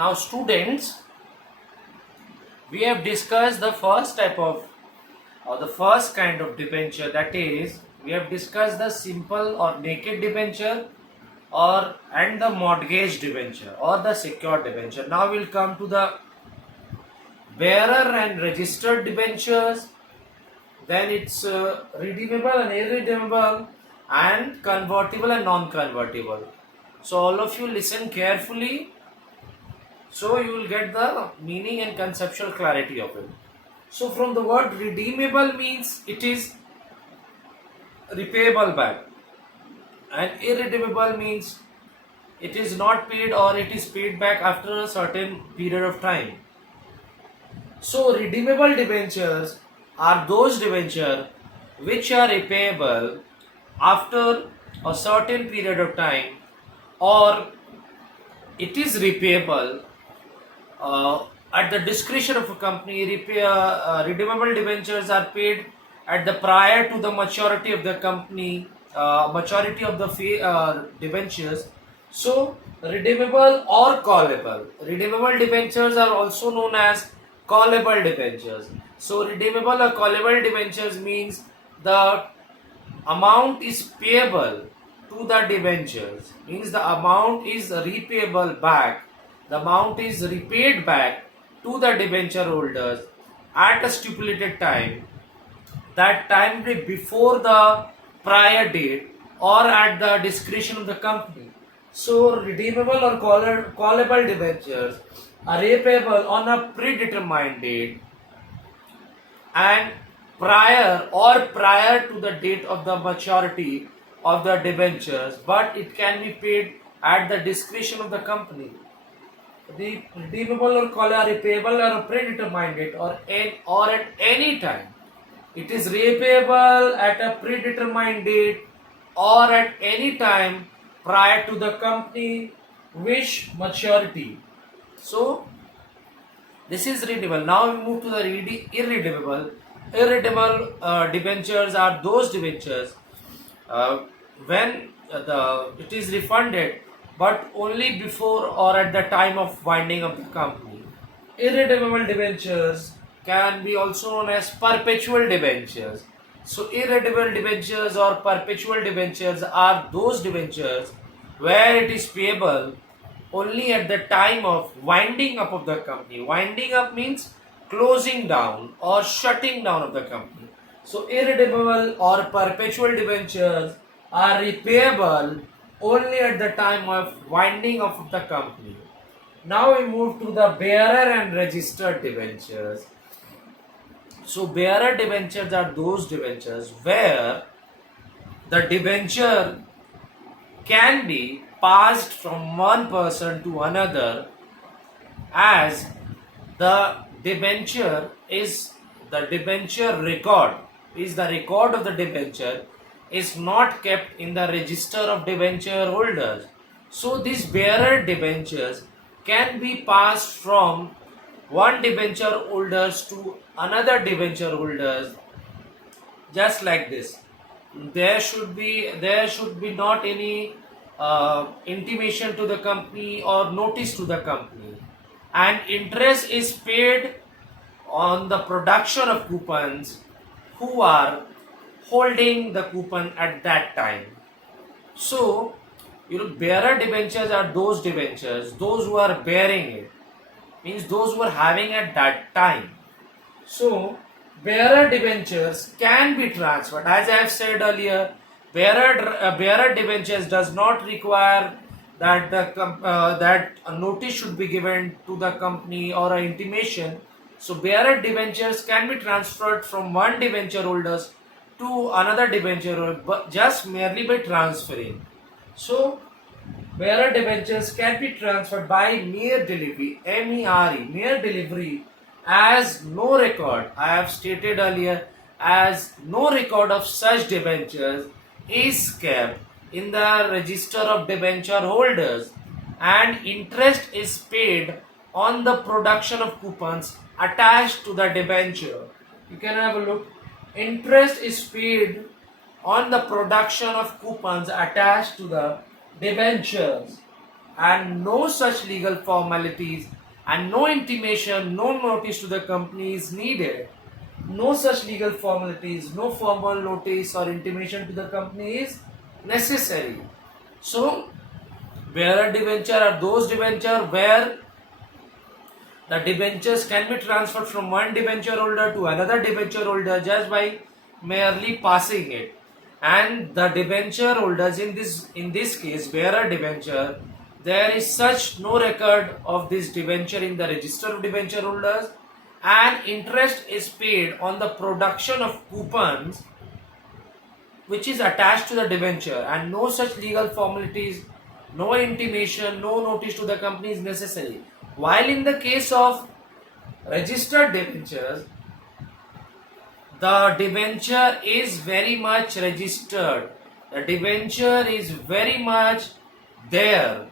Now, students, we have discussed the first type of or the first kind of debenture, that is, we have discussed the simple or naked debenture or and the mortgage debenture or the secured debenture. Now we'll come to the bearer and registered debentures, then it's redeemable and irredeemable, and convertible and non-convertible. So all of you listen carefully, so you will get the meaning and conceptual clarity of it. So from the word redeemable means it is repayable back, and irredeemable means it is not paid or it is paid back after a certain period of time. So redeemable debentures are those debentures which are repayable after a certain period of time, or it is repayable at the discretion of a company. Redeemable debentures are paid at the prior to the maturity of the company, maturity of the debentures. So redeemable or callable. Redeemable debentures are also known as callable debentures. So redeemable or callable debentures means the amount is payable to the debentures, means the amount is repayable back, the amount is repaid back to the debenture holders at a stipulated time, that time before the prior date or at the discretion of the company. So redeemable or callable debentures are repayable on a predetermined date and prior to the date of the maturity of the debentures, but it can be paid at the discretion of the company. The redeemable or callable, repayable or a predetermined date or at any time. It is repayable at a predetermined date or at any time prior to the company wish maturity. So this is redeemable. Now we move to the irredeemable. Irredeemable debentures are those debentures when it is refunded, but only before or at the time of winding up the company. Irredeemable debentures can be also known as perpetual debentures. So irredeemable debentures or perpetual debentures are those debentures where it is payable only at the time of winding up of the company. Winding up means closing down or shutting down of the company. So irredeemable or perpetual debentures are repayable only at the time of winding up of the company. Now we move to the bearer and registered debentures. So bearer debentures are those debentures where the debenture can be passed from one person to another, as the debenture is the debenture record is the record of the debenture is not kept in the register of debenture holders. So these bearer debentures can be passed from one debenture holders to another debenture holders, just like this. There should be not any intimation to the company or notice to the company, and interest is paid on the production of coupons who are holding the coupon at that time. So bearer debentures are those debentures, those who are bearing it, means those who are having at that time. So bearer debentures can be transferred. As I have said earlier, bearer debentures does not require that that a notice should be given to the company or an intimation. So bearer debentures can be transferred from one debenture holders to another debenture holder, but just merely by transferring. So bearer debentures can be transferred by mere delivery, MERE, mere delivery, as no record, I have stated earlier, as no record of such debentures is kept in the register of debenture holders, and interest is paid on the production of coupons attached to the debenture. You can have a look. Interest is paid on the production of coupons attached to the debentures, and no such legal formalities and no intimation, no notice to the company is needed. No such legal formalities, no formal notice or intimation to the company is necessary. So, bearer debenture are those debenture where the debentures can be transferred from one debenture holder to another debenture holder just by merely passing it. And the debenture holders in this case, bearer debenture, there is such no record of this debenture in the register of debenture holders, and interest is paid on the production of coupons which is attached to the debenture, and no such legal formalities, no intimation, no notice to the company is necessary. While in the case of registered debentures, the debenture is very much registered. The debenture is very much there,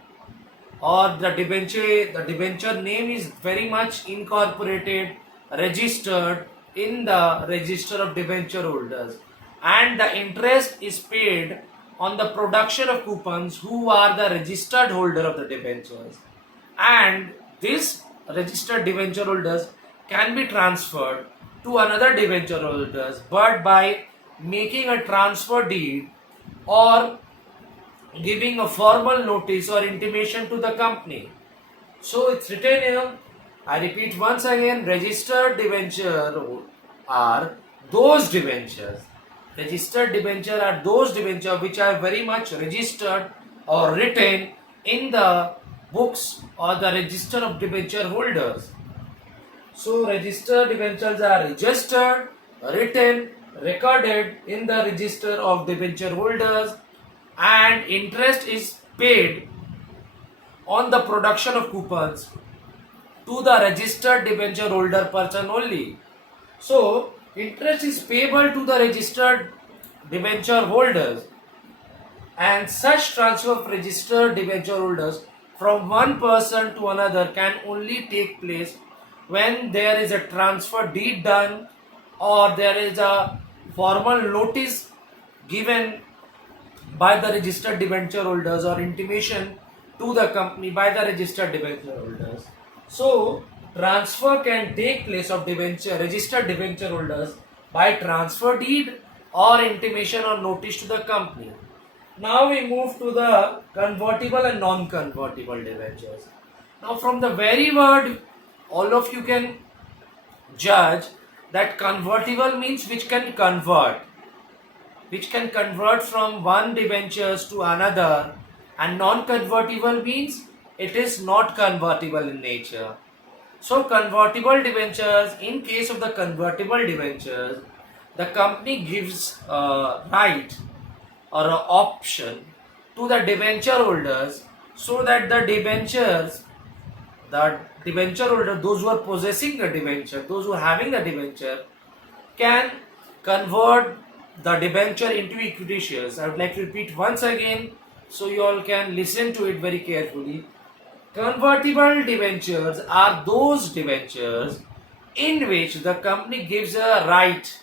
or the debenture name is very much incorporated, registered in the register of debenture holders, and the interest is paid on the production of coupons who are the registered holder of the debentures, and these registered debenture holders can be transferred to another debenture holders but by making a transfer deed or giving a formal notice or intimation to the company. So it's written here, I repeat once again, registered debenture are those debentures. Registered debenture are those debentures which are very much registered or written in the books or the register of debenture holders. So registered debentures are registered, written, recorded in the register of debenture holders, and interest is paid on the production of coupons to the registered debenture holder person only. So interest is payable to the registered debenture holders, and such transfer of registered debenture holders from one person to another can only take place when there is a transfer deed done or there is a formal notice given by the registered debenture holders or intimation to the company by the registered debenture holders. So transfer can take place of registered debenture holders by transfer deed or intimation or notice to the company. Now we move to the convertible and non-convertible debentures. Now from the very word, all of you can judge that convertible means which can convert from one debentures to another, and non-convertible means it is not convertible in nature. So convertible debentures, in case of the convertible debentures, the company gives a right or an option to the debenture holders so that the debenture holder, those who are possessing the debenture, those who are having the debenture, can convert the debenture into equity shares. I would like to repeat once again so you all can listen to it very carefully. Convertible debentures are those debentures in which the company gives a right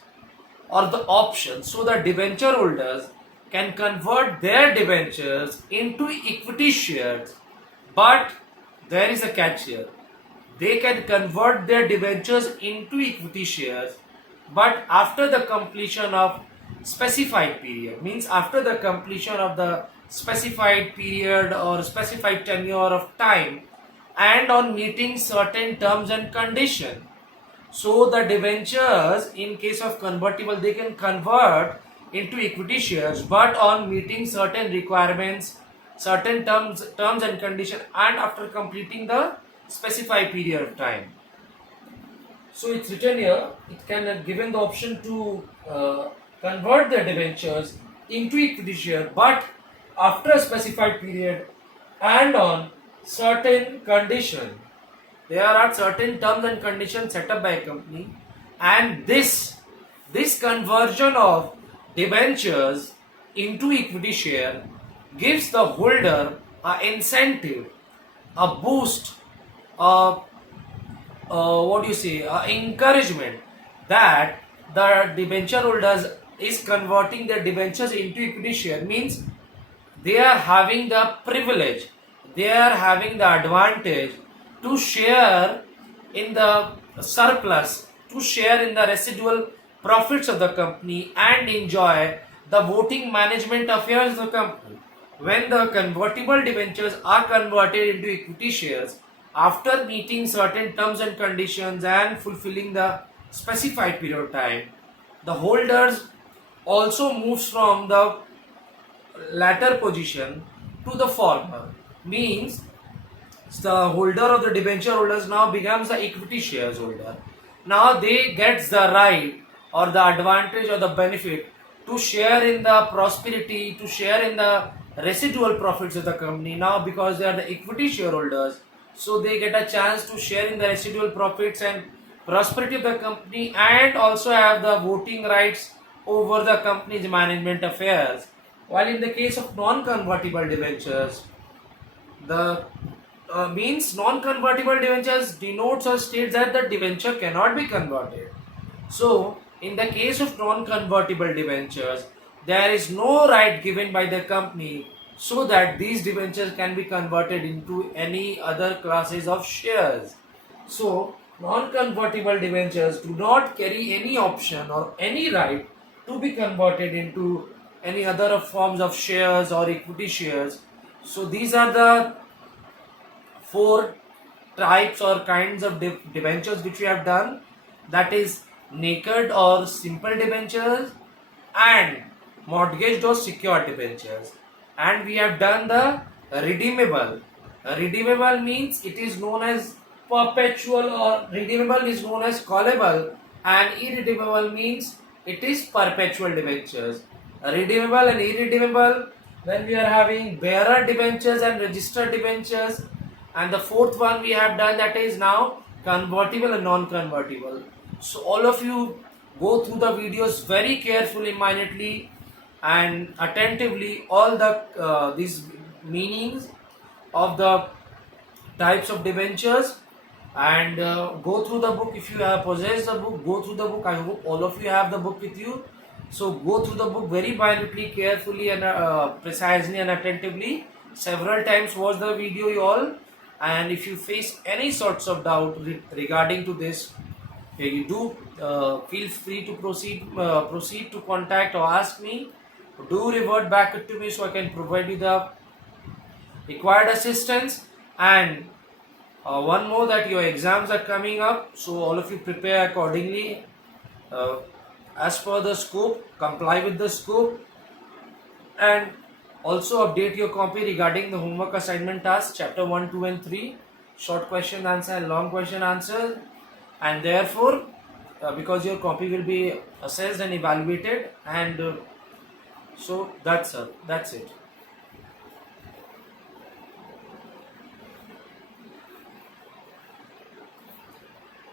or the option so that debenture holders can convert their debentures into equity shares, but there is a catch here. They can convert their debentures into equity shares, but after the completion of specified period, means after the completion of the specified period or specified tenure of time, and on meeting certain terms and conditions. So the debentures, in case of convertible, they can convert into equity shares, but on meeting certain requirements, certain terms and conditions, and after completing the specified period of time. So it's written here, it can given the option to convert the debentures into equity share, but after a specified period and on certain condition. There are certain terms and conditions set up by a company, and this conversion of debentures into equity share gives the holder an incentive, a boost, encouragement that the debenture holders is converting their debentures into equity share, means they are having the privilege, they are having the advantage to share in the surplus, to share in the residual profits of the company and enjoy the voting management affairs of the company. When the convertible debentures are converted into equity shares after meeting certain terms and conditions and fulfilling the specified period of time, the holders also moves from the latter position to the former. Means the holder of the debenture holders now becomes the equity shares holder. Now they gets the right or the advantage or the benefit to share in the prosperity, to share in the residual profits of the company. Now because they are the equity shareholders, so they get a chance to share in the residual profits and prosperity of the company, and also have the voting rights over the company's management affairs. While in the case of non-convertible debentures, the means non-convertible debentures denotes or states that the debenture cannot be converted. So, in the case of non-convertible debentures, there is no right given by the company so that these debentures can be converted into any other classes of shares. So, non-convertible debentures do not carry any option or any right to be converted into any other forms of shares or equity shares. So, these are the four types or kinds of debentures which we have done, that is naked or simple debentures and mortgaged or secured debentures, and we have done the redeemable. Redeemable means it is known as perpetual, or redeemable is known as callable, and irredeemable means it is perpetual debentures. Redeemable and irredeemable, when we are having bearer debentures and registered debentures, and the fourth one we have done, that is now convertible and non-convertible. So all of you go through the videos very carefully, minutely and attentively, all the these meanings of the types of debentures, and go through the book. If you have possessed the book, go through the book. I hope all of you have the book with you. So go through the book very minutely, carefully and precisely and attentively. Several times watch the video you all, and if you face any sorts of doubt regarding to this, you do feel free to proceed to contact or ask me. Do revert back to me so I can provide you the required assistance. And one more, that your exams are coming up, so all of you prepare accordingly, uh, as per the scope, comply with the scope, and also update your copy regarding the homework assignment task, chapter 1, 2 and 3, short question answer and long question answer. And therefore, because your copy will be assessed and evaluated, and so that's it.